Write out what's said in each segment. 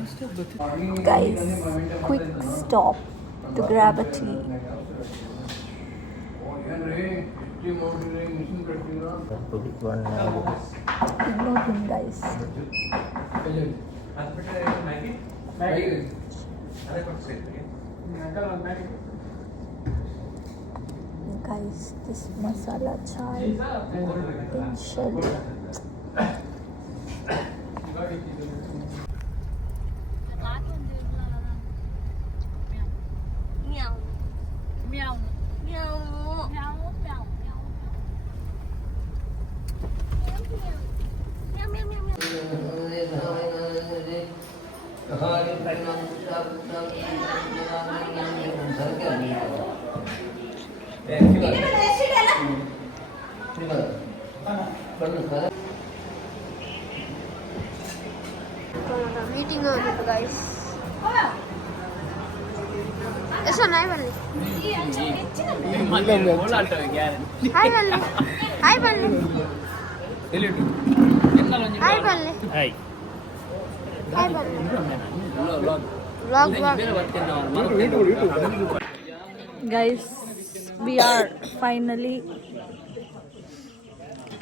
Guys, quick stop to grab a tea. Ignore him, guys. Guys, this masala chai in shell. Meeting on it, guys. ऐसा नहीं बनने. Hi बनने. Hi बनने. Hi बनने. Hi. Hi बनने. Vlog. Guys, we are finally.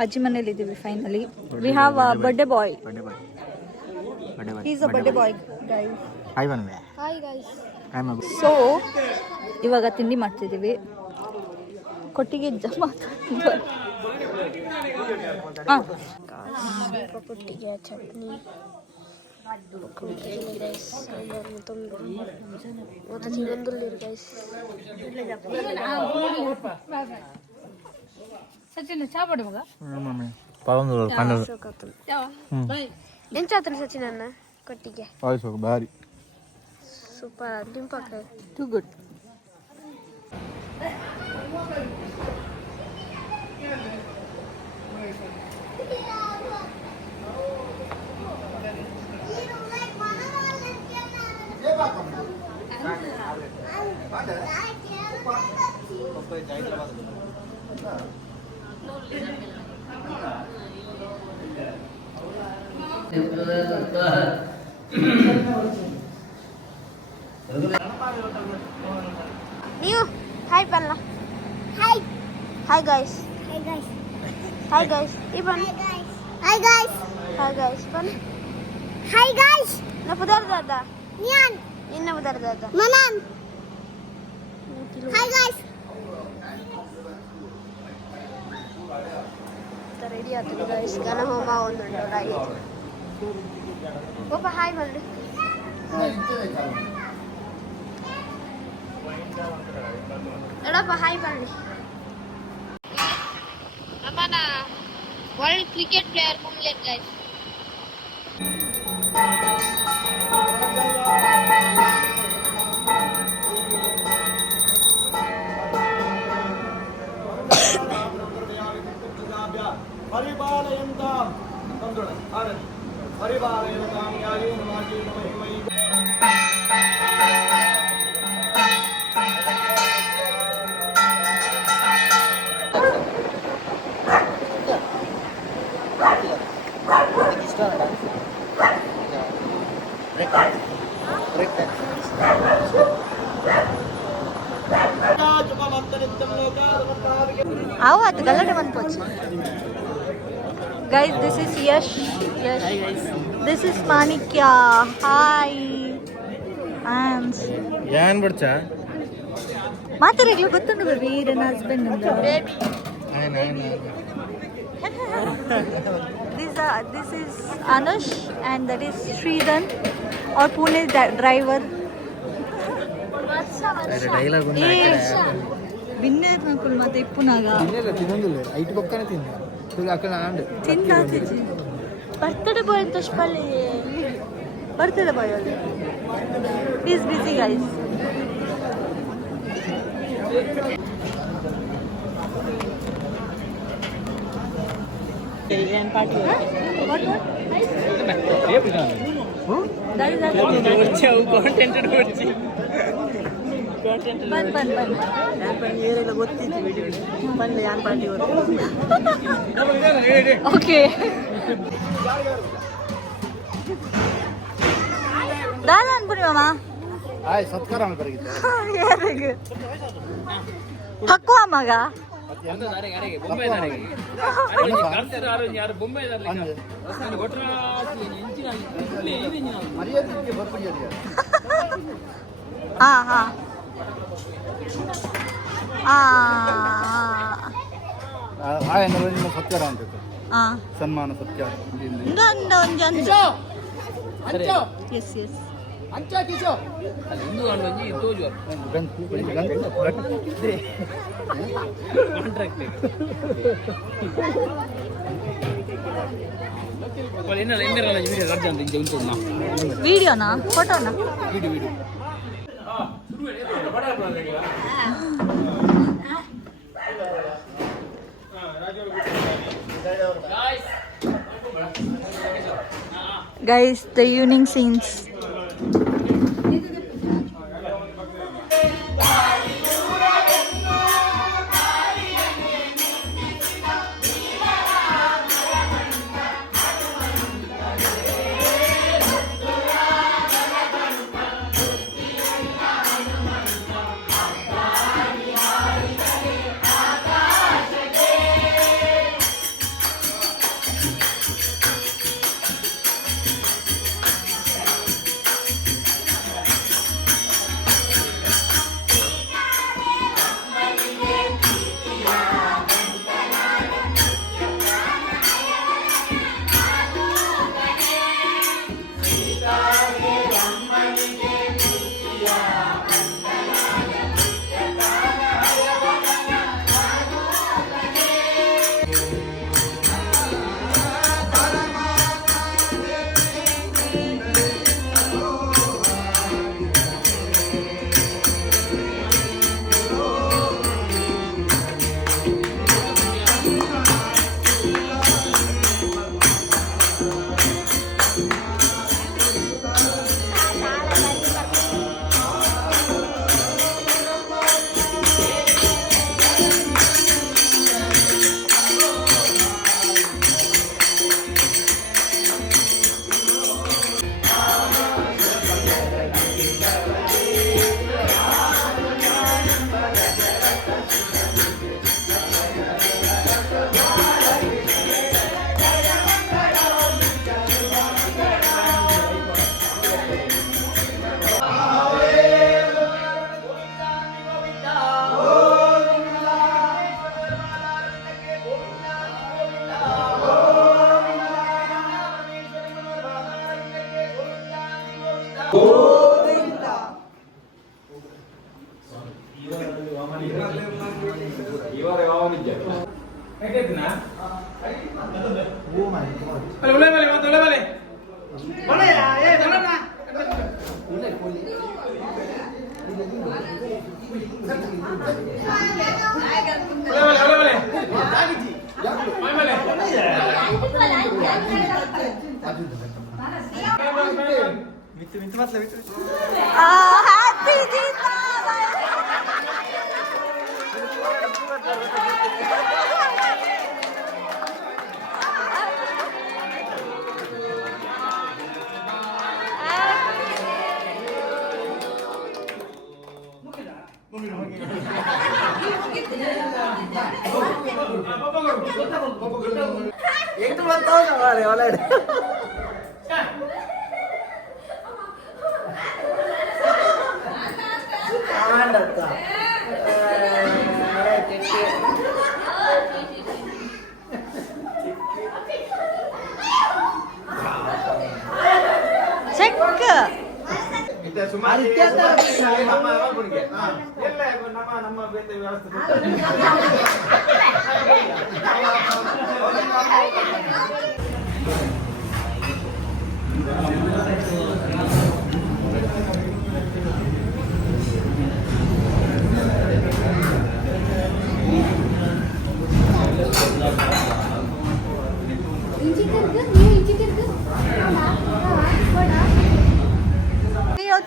ಅಜ್ಜಿ ಮನೇಲಿ ಇದ್ದೀವಿ finally. We have a birthday boy. He's a birthday boy, guys. Hi, Vanve. Hi, guys. I'm a. So ಇವಾಗ ತಿಂಡಿ ಮಾಡ್ತಿದ್ದೀವಿ. ಕೊಟ್ಟಿಗೆ ಜಮಾ ಕೊಟ್ಟಿಗೆ ಚಟ್ನಿ ಸಚಿನ್ ಚಾಪಡಿ ಮಗ ಎಂತ ಸಚಿನ್ ಅನ್ನ ಕೊಟ್ಟಿಗೆ ಭಾರಿ ಸೂಪರ್ ಡಿಂಪಕ್ ಟು ಗುಡ್. ನೀವು ಹಾಯ್ ಬಲ್ಲ. Hi hi guys. Hi guys. Hi guys. ಇವನ್ ಹಾಯ್ ಗೈಸ್. ಹಾಯ್ ಗೈಸ್ ಬನ್. Hi guys. ನಾ ಪುದರ್ ದಾದಾ ನಿಯಾನ್ ಇನ್ನ ಪುದರ್ ದಾದಾ ಮನಾನ್. Hi guys. ರೆಡಿ ಆಯ್ತು ಗೈಸ್. ಗಣ ಹೋಮ ಒಂದು ಆಯ್ತು. ಒಬ್ಬ ಹಾಯ್ ಬಲ್ರಿ. ಎಡಪ್ಪ ಹಾಯ್ ಬನ್ನಿ. ಅಮ್ಮನ ವರ್ಲ್ಡ್ ಕ್ರಿಕೆಟ್ ಪ್ಲೇಯರ್ ಕುಮ್ಲೇನ್ ಗೈಸ್. ಪರಿಪಾಲಯಂತಾಂ ತಂದುಳ ಆರತಿ ಪರಿಪಾಲಯಂತಾಂ ಯಾಯೇನ ಮಾಜೇನ ಮಹಿಮೈ. आओ आत गलत मन पोच. Guys, this is Yash. Hi guys. This is Manikya. Hi. And ಯಾನ್ ಬರ್ಚಾ ಮಾತಾಡಲು ಗೊತ್ತುಂಟು ಬೇಬಿ ನನ್ನ ಹಸ್ಬೆಂಡ್ ಅಂತ. This is Anush and that is Sridhan or Pune driver. Dialogue winner ಮಕ್ಕಳು ಮತ್ತೆ ಇಪ್ಪುನಾಗ ತಿನ್ನೋದಿಲ್ಲ ಐದು ಪಕ್ಕನೆ ತಿಂದ ಅక్కడ ಆಂಡ್ ತಿಂದಾತಿಜಿ ಬರ್ತಡೇ ಬಾಯ್ ಅಂತ ಸ್ಪಲ್ಲಿ ಬರ್ತಡೇ ಬಾಯ್ ಅಲ್ಲಿ ಈಸ್ ಬಿಸಿ ಗೈಸ್. ಏನ್ ಪಾರ್ಟಿ ಓಕೆ ದಾಲ ಅನ್ಪುರಿ ಮಾಮ ಆಯ್ ಸತ್ಕಾರ ಬರಗಿದ್ದೆ ಯಾರಿಗೆ ಪಕ್ವಾ ಮಗ ಹಾ ಹಾ ನಿಮ್ಮ ಸತ್ಕಾರ ಅಂತ ಸನ್ಮಾನ ಸತ್ಕಾರ ಎಸ್ ಎಸ್ ವಿಡಿಯೋನಾ ಫೋಟೋನಾ video Guys, the evening scenes. Happy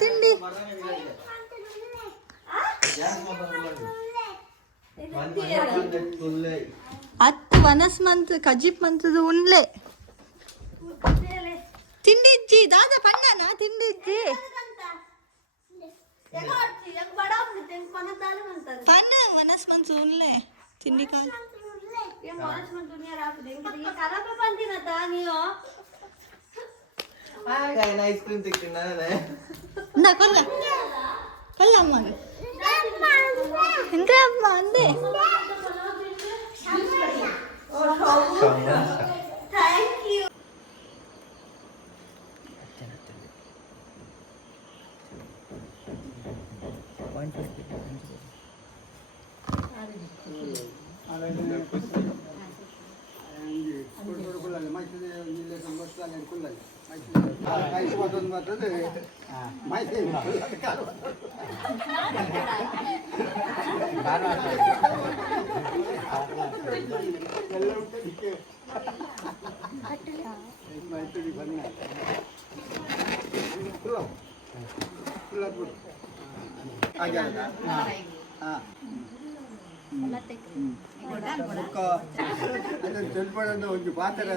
ತಿಂಡಿ ಹತ್ತು ವನಸ್ ಮಂತ್ ಕಜಿಪ್ ಮಂತದ ಉಣ್ಲೆ ತಿಂಡಿಜ್ಜಿ ದಾದ ಪಣ್ಣನ ತಿಂಡಿಜ್ಜಿ ಪನ್ನ ಮನಸ್ ಮನ್ಸು ಉನ್ಲೆ ತಿಂಡಿ ಕಾಲ್ ಐಸ್ ಕ್ರೀಮ್ ತಿಕ್ಕಿನ ಕೊಲ್ಲ ಕೊಲ್ಲ ಅಮ್ಮಗೆ ಎಂತ ಅಮ್ಮ ಅಂದೆ ಒಂದು ಪಾತ್ರ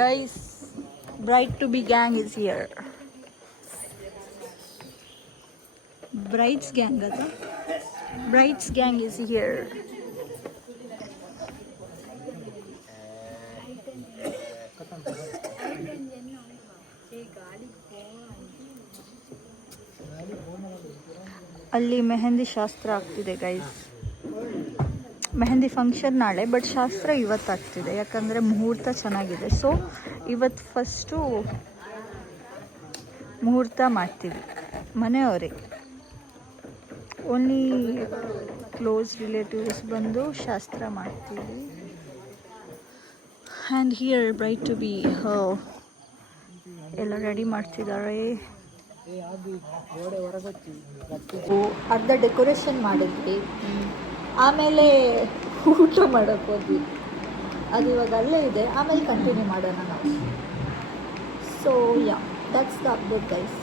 Guys, bride to be gang is here. Bride's gang ata? Bride's gang is here. ಅಲ್ಲಿ ಮೆಹಂದಿ ಶಾಸ್ತ್ರ ಆಗ್ತಿದೆ ಗೈಸ್. ಮೆಹಂದಿ ಫಂಕ್ಷನ್ ನಾಳೆ, ಬಟ್ ಶಾಸ್ತ್ರ ಇವತ್ತಾಗ್ತಿದೆ ಯಾಕಂದರೆ ಮುಹೂರ್ತ ಚೆನ್ನಾಗಿದೆ. ಸೊ ಇವತ್ತು ಫಸ್ಟು ಮುಹೂರ್ತ ಮಾಡ್ತೀವಿ ಮನೆಯವರೇ, ಓನ್ಲಿ ಕ್ಲೋಸ್ ರಿಲೇಟಿವ್ಸ್ ಬಂದು ಶಾಸ್ತ್ರ ಮಾಡ್ತೀವಿ. And here bride to be ಎಲ್ಲ ರೆಡಿ ಮಾಡ್ತಿದ್ದಾರೆ. ಅರ್ಧ ಡೆಕೋರೇಷನ್ ಮಾಡಿದ್ವಿ, ಆಮೇಲೆ ಊಟ ಮಾಡೋಕ್ಕೆ ಹೋದ್ವಿ. ಅದು ಇವಾಗ ಅಲ್ಲೇ ಇದೆ, ಆಮೇಲೆ ಕಂಟಿನ್ಯೂ ಮಾಡೋಣ ನಾವು. So yeah, that's the update guys.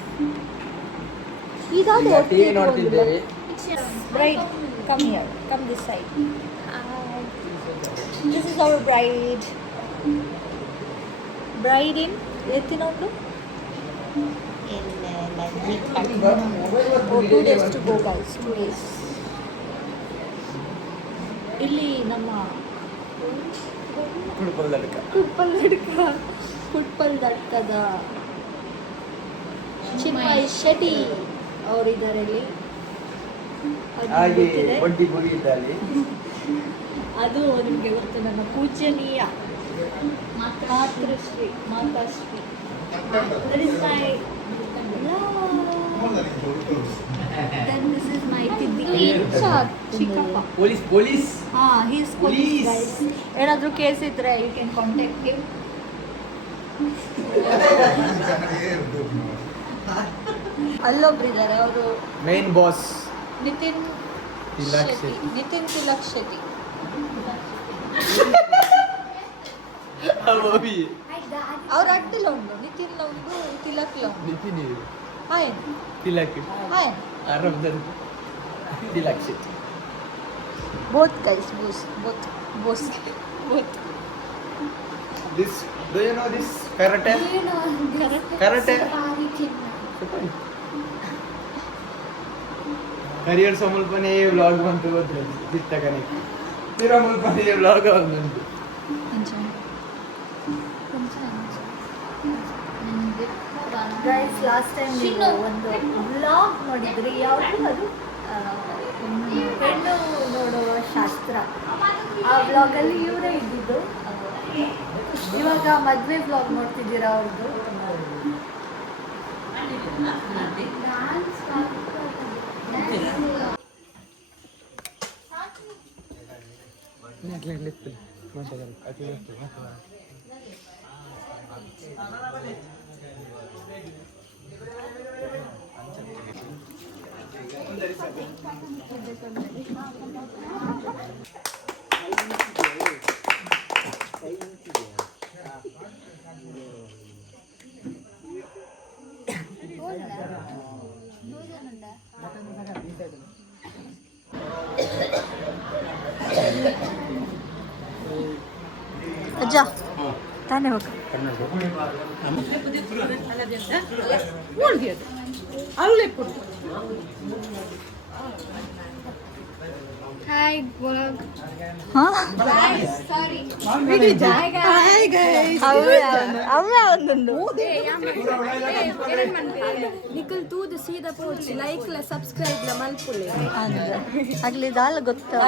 ಇದಾದ bride come here, come this side. This is our bride. Bride in ಎತ್ತಿನೊಂದು 2 days to go guys, 2 days. ಇಲ್ಲಿ ನಮ್ಮ ಕುಡ್ಪಲ್ ದಡ್ಕದ ಚಿನ್ಮಯ್ ಶೆಟ್ಟಿ ಅವರಿದ್ದಾರೆ ಇಲ್ಲಿ. ಅದು ನಿಮಗೆ ಗೊತ್ತು, ನನ್ನ ಪೂಜನೀಯ ಮಾತೃಶ್ರೀ ಮಾತಾಶ್ರೀ. That is my then this is my Chikkappa. Police. He is police guys. ಏನಾದರೂ ಕೇಸ್ ಇದ್ರೆ you can contact him. ಅಲ್ಲೊಬ್ರಿದ್ದಾರೆ, ಅವರು ಮೇನ್ ಬಾಸ್ ನಿತಿನ್ ತಿಲಕ್ ಶೆಟ್ಟಿ. ಅವ್ರ ಅಡ್ಡಿಲ್ಲ ಉಂಟು, ನಿತಿನ್ ಉಂಟು, ತಿಲಕ್ ಉಂಟು. Hi Tilak hi Tilak Shetty. both guys, both. This, do you know this karate? Karate. Career समोर पण हे व्लॉग बनतो दिसता का नाही? तिरामूल पण हे व्लॉग बनतो. ಗೈಸ್, ಲಾಸ್ಟ್ ಟೈಮ್ ನೀವು ಒಂದು ಬ್ಲಾಗ್ ನೋಡಿದ್ರಿ, ಯಾವುದು ಅದು ಹೆಣ್ಣು ನೋಡುವ ಶಾಸ್ತ್ರ. ಆ ಬ್ಲಾಗಲ್ಲಿ ಇವರೇ ಇದ್ದಿದ್ದು. ಇವಾಗ ಮದುವೆ ಬ್ಲಾಗ್ ನೋಡ್ತಿದ್ದೀರಾ ಅವ್ರದ್ದು. ನಿಜ ತಾನೇ ಹೋಗ Hi, vlog. Nikul tu the see the post like la subscribe la malpule. ಆಗ್ಲಿ ದಾಲ್ ಗೊತ್ತಾ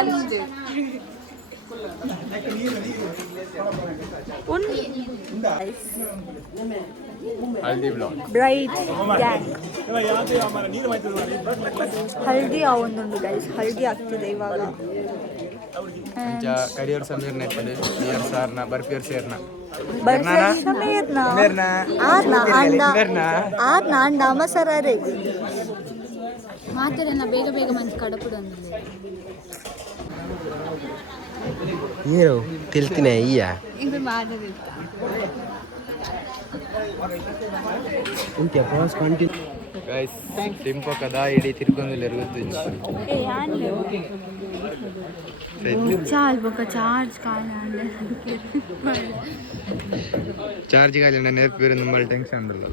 ಹಲ್ದಿ ಬ್ಲಾಗ್ ಬ್ರೈಟ್ ಗ್ಯಾಂಗ್ ಹಲ್ದಿ ಒಂದುಂಡು ಗೈಸ್ ಹಲ್ದಿ ಆಗ್ತಿದೆ ಇವಾಗ ಕರಿಯರ್ ಸಮೀರ್ ನೆಟ್ಟದೆ ನಿಯರ್ ಸಾರ್ನ ಬರ್ಪಿಯರ್ ಸೇರ್ನ ಆರ್ನ ಅಂಡ ಅಮಸರೇ ಮಾತಾಡೋಣ ಬೇಗ ಬೇಗ ಮಂచి ಕಡಪುಡು ಏನು ತಿಳ್ತೀನಿ ಅಯ್ಯ ಇಂದು ಮಾತಾಡಿರ್ತಾ ಇಂತ್ಯ ಪಾಸ್ ಕಂಟಿನ್ಯೂ ಗೈಸ್ ಟಿಂಪೋ ಕದ ಇಡೀ ತಿರ್ಕೊಂದಿಲ್ಲ चाल बका चार्ज काला ಚಾರ್ಜ್ ಗಾಲಿ ನೆನಪಿರು ನಮ್ಮಲ್ಲಿ ಟೆನ್ಷನ್ ಉಂಡಲ್ಲ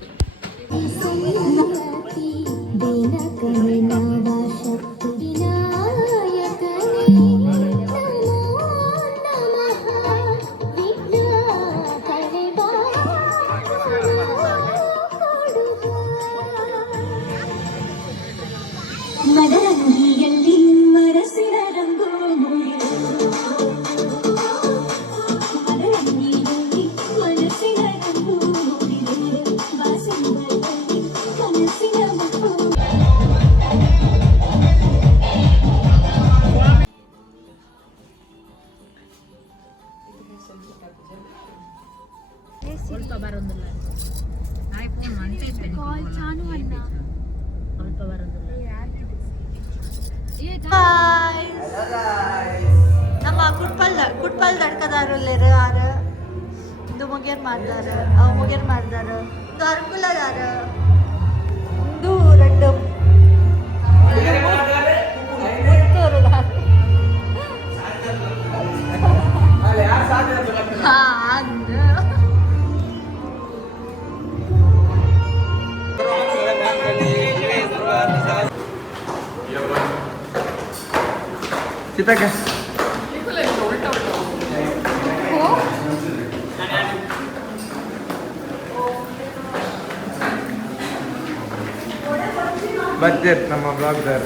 ನಮ್ಮ ಕುಟ್ಪಲ್ ದಡ್ಕದಾರಲ್ಲಿರ ಯಾರು ಇದು ಮುಗಿಯರ್ ಮಾಡ್ದಾರ ಅವು ಮುಗಿಯರ್ ಮಾಡ್ದಾರ ಇದು ಅರ್ಕುಲದಾರ ಇದು ರೆಡ್ಡು ಚಿತಕ ಬರ್ತೀರ್ ನಮ್ಮ ಬ್ಲಾಗ್ದಾರ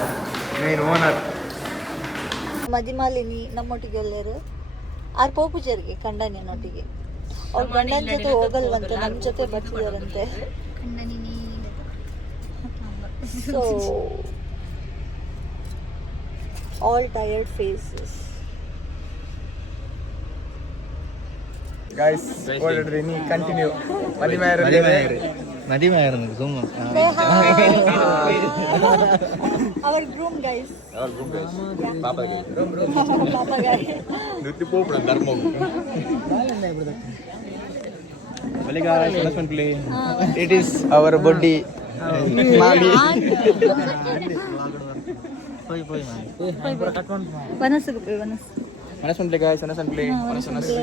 ಮೇನ್ ಓನರ್ ಮದಿಮಾಲಿನಿ ನಮ್ಮೊಟ್ಟಿಗೆ ಎಲ್ಲರು ಆರ್ ಪೋಪುಜರ್ಗೆ ಕಂಡನಿನೊಟ್ಟಿಗೆ ಅವ್ರ ಗಂಡನ ಜೊತೆ ಹೋಗಲ್ವಂತ ನಮ್ಮ ಜೊತೆ ಬರ್ತಿದಾರಂತೆ so all tired faces guys already ನೀ ಕಂಟಿನ್ಯೂ ಮದಿಮೆ ಮದಿಮೆಯಾರನಿಗೆ ಸುಮ್ಮ our groom guys ಪಾಪ papa guy ನೃತ್ಯ ಪೋಪುಡ ಧರ್ಮ ಇಟ್ ಈಸ್ ಅವರ್ ಬೊಡ್ಡಿ ಮಾಮಿ ವನಸ್ಸಿಗೆ ಹೋಗಿ ವನಸ್ ಮನಸ್ಸು ಗಾಯ್ಸ್ ಮನಸ್ಸು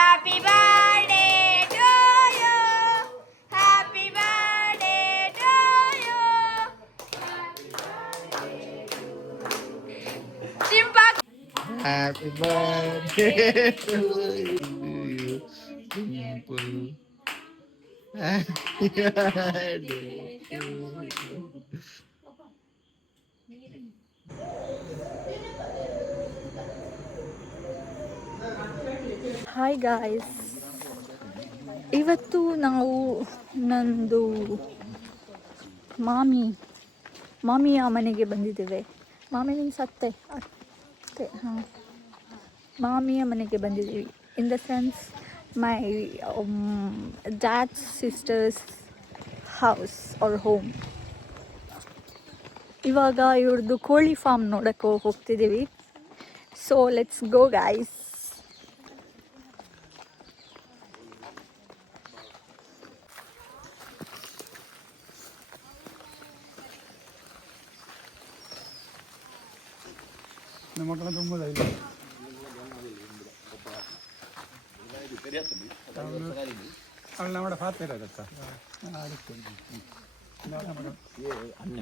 Happy birthday to you. Happy birthday to you. Simpa. Happy birthday to you. Happy birthday to you. Hi guys ಇವತ್ತು ನಾವು ನಂದು ಮಾಮಿಯ ಮನೆಗೆ ಬಂದಿದ್ದೇವೆ ಮಾಮಿ ಮೀನ್ಸ್ ಅತ್ತೆ ಹಾಂ ಮಾಮಿಯ ಮನೆಗೆ ಬಂದಿದ್ದೀವಿ in the sense my dad's sisters house or home ಇವಾಗ ಇವ್ರದ್ದು ಕೋಳಿ ಫಾರ್ಮ್ ನೋಡೋಕ್ಕೆ ಹೋಗ್ತಿದ್ದೀವಿ ಸೊ ಲೆಟ್ಸ್ ಗೋ ಗಾಯ್ಸ್ ನಮ್ಮ ಮಕ್ಕಳ ತುಂಬ അവൾ നമ്മുടെ ഭാഗത്തേരൊക്കെ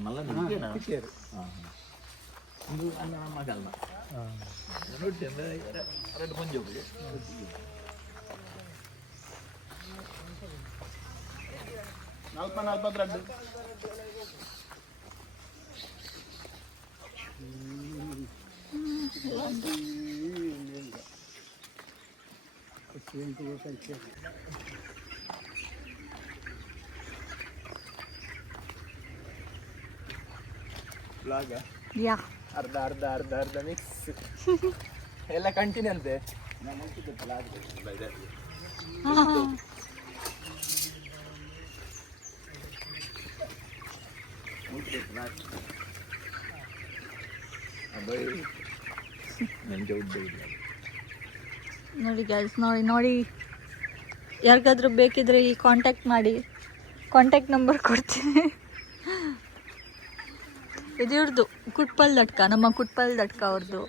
ನಲ್ವತ್ತೆರಡು ಬ್ಲಾಗ ಯಾ ಅರ್ಧ ಅರ್ಧ ಅರ್ಧ ಅರ್ಧ ಮಿಕ್ಸ್ ಎಲ್ಲ ಕಂಟಿನ್ಯೂ ಅಂತೆ ನಾನು ನೋಡಿ ಗೈಸ್, ನೋಡಿ ಯಾರಿಗಾದ್ರೂ ಬೇಕಿದ್ರೆ ಈ ಕಾಂಟ್ಯಾಕ್ಟ್ ಮಾಡಿ, ಕಾಂಟ್ಯಾಕ್ಟ್ ನಂಬರ್ ಕೊಡ್ತೀನಿ. ಇದು ಇವ್ರದ್ದು ಕುಟ್ಪಲ್ ದಟ್ಕ, ನಮ್ಮ ಕುಟ್ಪಲ್ ದಟ್ಕ ಅವ್ರದ್ದು.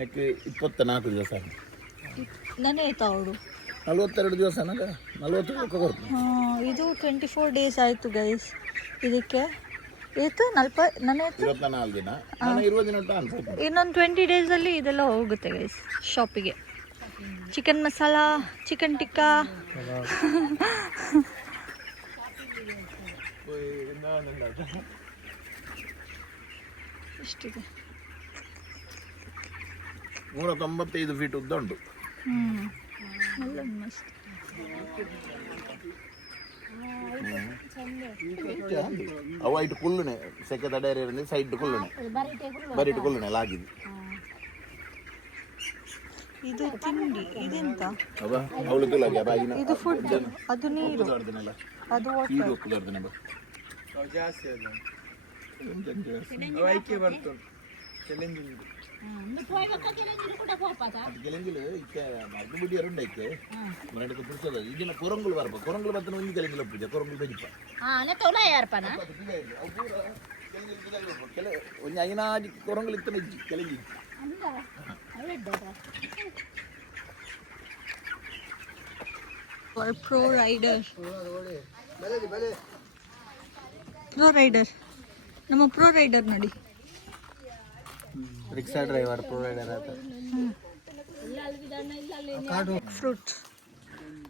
ಯಾಕೆ 24 ದಿವಸ ನಾನೇ ಆಯ್ತಾ ಅವಳು 42 ದಿವಸ 40 ಕೊಡ್ತೀನಿ. ಇದು 24 ಡೇಸ್ ಆಯಿತು ಗೈಸ್. ಇದಕ್ಕೆ ಏತು ನಾನೇ 24 ದಿನ ನಾನು 20 ದಿನ ಅನ್ಸುತ್ತೆ. ಇನ್ನೊಂದು 20 ಡೇಸಲ್ಲಿ ಇದೆಲ್ಲ ಹೋಗುತ್ತೆ ಗೈಸ್ ಶಾಪಿಗೆ. ಚಿಕನ್ ಮಸಾಲ, ಚಿಕನ್ ಟಿಕ್ಕಾ, ಇಷ್ಟಿದೆ. 195 ಫೀಟ್ ಉದ್ದ ಉಂಟು. ಎಲ್ಲ ಮಸ್ತ್. ಅವು ಐಟು ಕುಲ್ಲುನೆ ಸೆಕೆ ತಡೆಯರಿಂದ ಸೈಡ್ ಕುಲ್ಲುನೆ ಬರೀಟ್ ಕುಲ್ಲುನೆ ಲಾಗಿದ್ದು. ಇದು ತಿಂಡಿ, ಇದೆಂತ? ಅವಳು ತುಲಾಗಿ ಬಾಗಿನ ಇದು ಫುಡ್, ಅದು ನೀರು, ಅದು ವಾಟರ್. ಜಾಸ್ತಿ ಅಲ್ಲ ಐಕ್ಯ ಬರ್ತದೆ ಚಾಲೆಂಜ್ ಉಂಟು. ಮಗ್ಗುಬಿಡಿಯರುಂಡೈಕೆ ಮನೆಗೆ ಪುರ್ಸದ ಈಗಿನ ಕೊರಂಗುಲು ಬರ್ಬ ಕೊರಂಗುಲು ಬರ್ತನ ಒಂದು ಕೆಲಂಗಿಲ್ಲ ಪೂಜೆ ಕೊರಂಗುಲು ಬೆಜಿಪ್ಪ ಒಂದು ಐನಾಜಿ ಕೊರಂಗುಲು ಇತ್ತನ ಕೆಲಂಗಿ ಪ್ರೋ ರೈಡರ್, ಪ್ರೋ ರೈಡರ್, ನಮ್ಮ ಪ್ರೋ ರೈಡರ್ ನೋಡಿ. Rickshaw driver provider fruits,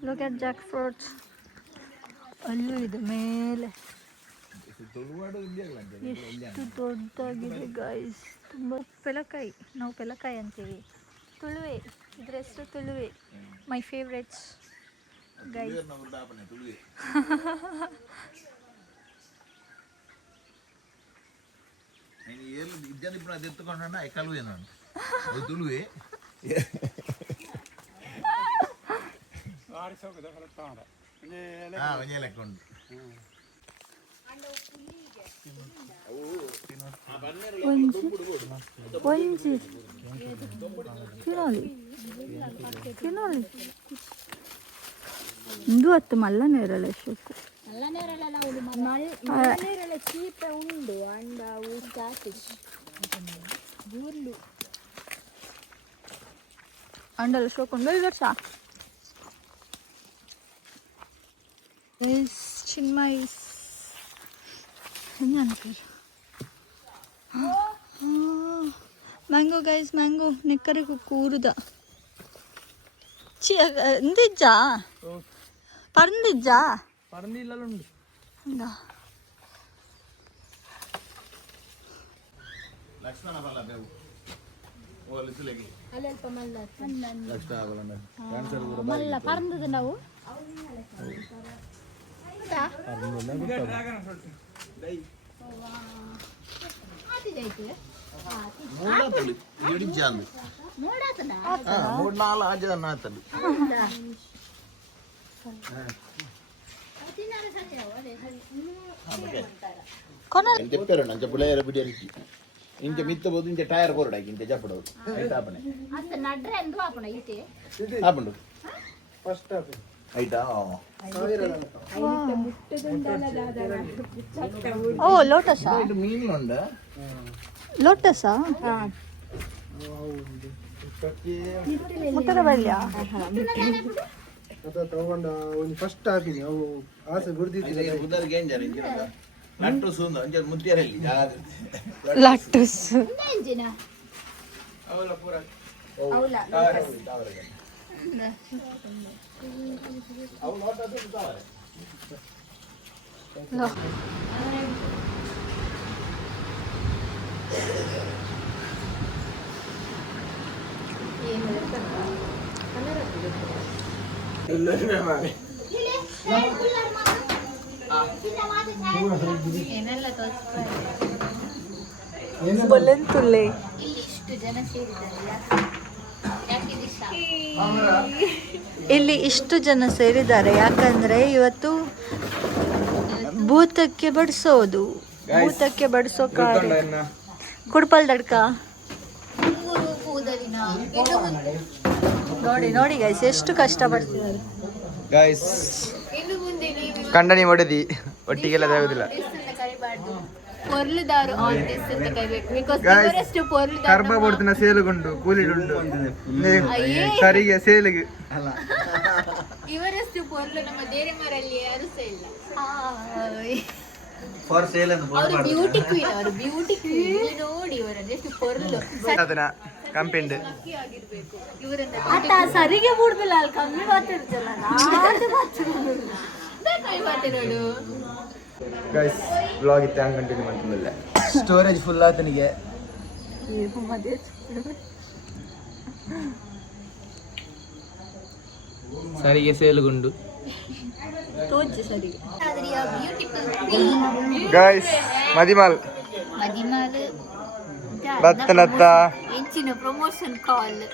look at Jack fruits. ಅಲ್ಲೂ ಇದೆ ಮೇಲೆ, ಎಷ್ಟು ದೊಡ್ಡದಾಗಿದೆ ಗೈಸ್. ತುಂಬ ಪೆಲಕಾಯಿ, ನಾವು ಪೆಲಕಾಯಿ ಅಂತೀವಿ. ತುಳುವೆ, ಇದ್ರ ಹೆಸರು ತುಳುವೆ. ಮೈ ಫೇವ್ರೆಟ್ಸ್ ಗೈಸ್. ಅದು ಎತ್ತುಕೊಂಡ ಕಲುವೆ ನಾನು ತುಳುವೆ ಲೆಕ್ಕ ಉಂಟು. ಒಂಜಿ ತಿನ್ನೋಲಿ ತಿನ್ನೋಲಿ ಇಂದು ಹತ್ತು ಮಲ್ಲ ನೇರಳೆ ಶೋಕು ಚೀಪ ಉಂಡು ಅಂಡ ಅಂಡಲ್ಲ ಶೋಕೊಂಡು ವರ್ಷ ಚಿನ್ಮಯ್ ಮ್ಯಾಂಗೋ ಗೈಸ್, ಮ್ಯಾಂಗೋ ನೆಕ್ಕರಿಗೆ ಕೂರುದ ಎಂದಿಜ್ಜಾ ಪರಂದಿಜ್ಜಾ പറഞ്ഞില്ലുണ്ട് ಹಂಗ ಲಕ್ಷ್ಮಣ ಫಲ ಬೇವು ಓಲಿಸಲಿಗೆ ಅಲ್ಪ ಮಲ್ಲ ಲಕ್ಷ್ಮಣ ಫಲ ಕ್ಯಾನ್ಸರ್ ಕೂಡ ಮಲ್ಲ ಪರಂದದ ನಾವು మూడు నాలుగు ఆజదన్న అతను చెప్పారు నా చెప్పులే బిడ్డకి ఇంక మిత్త పోదు ఇంక టైర్ కొరడాకి ఇంక చెప్పడు అయితే ఆపనే ఆపండు ಫಸ್ಟ್ ಆಫ್ ಐಟಾ ಓ ಲೋಟಸಾ ಇದು ಮೀನುಂಡ ಲೋಟಸಾ ಮುಟ್ಟದ ಬಳ್ಳಿಯ ತಗೊಂಡ ಒಂದು ಫಸ್ಟ್ ಹಾಕಿನಿ ಅವು ಆಸೆ ಗುರ್ದಿದ್ದಿಲ್ಲ ಉದರ್ಗೆ ಏನ್ ಜನ ನಟ್ಟು ಸೂಂದ ಅಂಜ ಮುದ್ದಿರಲ್ಲಿ ಲಟ್ಟುಸ್ ಅವಳ ಪೂರ ಅವು ನೋಟದು ತಾವರೆ ಬೊಲೆಂತುಲ್ಲೆ ಇಲ್ಲಿ ಇಷ್ಟು ಜನ ಸೇರಿದ್ದಾರೆ ಯಾಕಂದ್ರೆ ಇವತ್ತು ಭೂತಕ್ಕೆ ಬಡಿಸೋದು. ಭೂತಕ್ಕೆ ಬಡಿಸೋ ಕಾರ್ಯ. ಕುಡ್ಪಲ್ ದಡ್ಕ ನೋಡಿ ನೋಡಿ ಗೈಸ್ ಎಷ್ಟು ಕಷ್ಟಪಡ್ತಿದ್ದಾರೆ. ಗೈಸ್ ಕಂಡನಿ ಹೊಡೆದಿ ಒಟ್ಟಿಗೆಲ್ಲ ಆಗುದಿಲ್ಲ. ಕರ್ಬ ಬಡ್ತಿನ ಸೇಲುಗುಂಡು ಕೂಲಿಡುಂಡು ಸರಿಗೆ ಸೇಲಿಗೆ ಇವರಷ್ಟು ಪೊರ್ಲು ನಮ್ಮ ದೇರೆ ಮರಲ್ಲಿ ಯಾರು ಸಹ ಇಲ್ಲ. ಫಾರ್ ಸೇಲ್ ಅಂತ ಬೋರ್ಡ್ ಮಾಡಿ ಬ್ಯೂಟಿ ಕ್ವೀನ್ ಅವರು ಬ್ಯೂಟಿ ಕ್ವೀನ್ ನೋಡಿ ಇವರದ್ದು ಎಷ್ಟು ಪೊರ್ಲು ಅದನ್ನ ಕಂಪೆಂಡ್ ಆಗಿರ್ಬೇಕು ಇವರನ್ನ ಸರಿಗೆ ಬಿಡುದಿಲ್ಲ ಅಲ್ಲಿ ಕಮ್ಮಿ ಮಾತಾಡ್ತಲ್ಲ ಮಾತಾಡೋದು. ಗೈಸ್ ವ್ಲಾಗ್ ಇತ್ತು ಹಂಗೆ ಕಂಟಿನ್ಯೂ ಮಾಡ್ತಿಲ್ಲ. ಸ್ಟೋರೇಜ್ ಫುಲ್ ಆತನಿಗೆ. ಸರಿಗೆ ಸೇಲುಗುಂಡು ಗೈಸ್ ಮದಿಮಾಲ್ ಮದಿಮಾಲ್ ಬತ್ತನತ್ತ ಹೆಂಚಿನ ಪ್ರಮೋಷನ್ ಕಾಲ್